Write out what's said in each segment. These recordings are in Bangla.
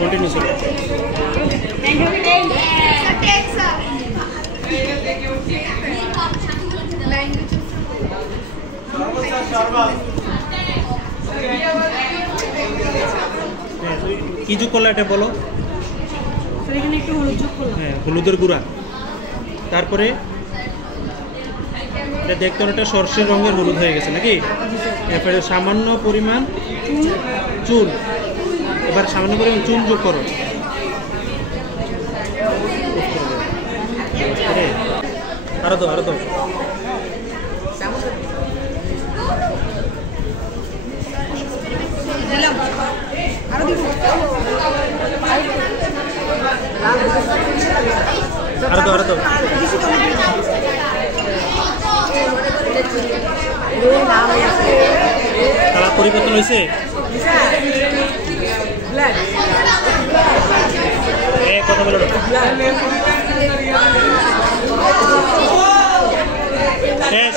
कंटिन्यू करो। কি যোগ করলা এটা বলো? এখানে একটু হলুদ যোগ করলাম। হ্যাঁ, হলুদের গুঁড়া। তারপরে এটা দেখতে অনেকটা সরষের রঙের হলুদ হয়ে গেছে নাকি? এরপরে সামান্য পরিমাণ চুন। এবার সামান্য পরিমাণ চুন যোগ করো। আরো দাও, আরো দাও। আরো দাও, আরো দাও। কালার পরিবর্তন হয়েছে? কথা বলো।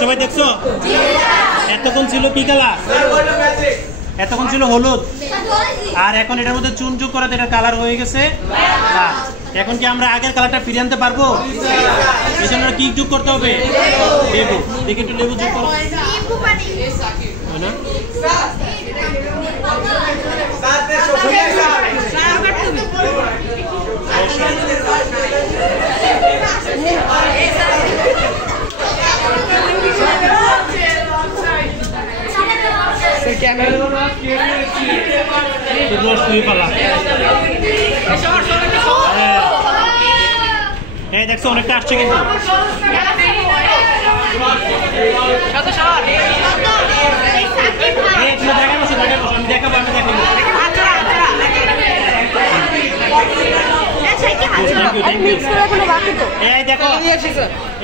সবাই দেখছো? এতক্ষণ ছিল কি কালার? এতক্ষণ ছিল হলুদ, আর এখন এটার মধ্যে চুন যোগ করাতে এটা কালার হয়ে গেছে। এখন কি আমরা আগের কালারটা ফিরে আনতে পারবো? এই জন্য কি যোগ করতে হবে? লেবু। দেখি একটু লেবু যোগ করো। দেখছো অনেকটা আসছে কিন্তু। দেখাবো, আমি দেখাবো।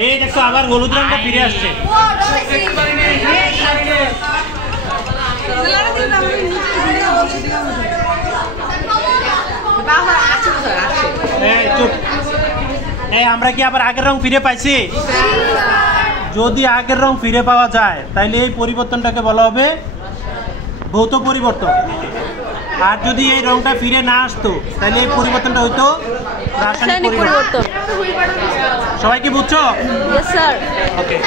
এই দেখো আবার হলুদ রঙটা ফিরে আসছে। আমরা কি আবার আগের রং ফিরে পাইছি? যদি আগের রং ফিরে পাওয়া যায় তাহলে এই পরিবর্তনটাকে বলা হবে ভৌত পরিবর্তন। আর যদি এই রংটা ফিরে না আসতো তাহলে এই পরিবর্তনটা হইতো রাসায়নিক পরিবর্তন। সবাই কি বুঝছো? Yes, sir. Okay.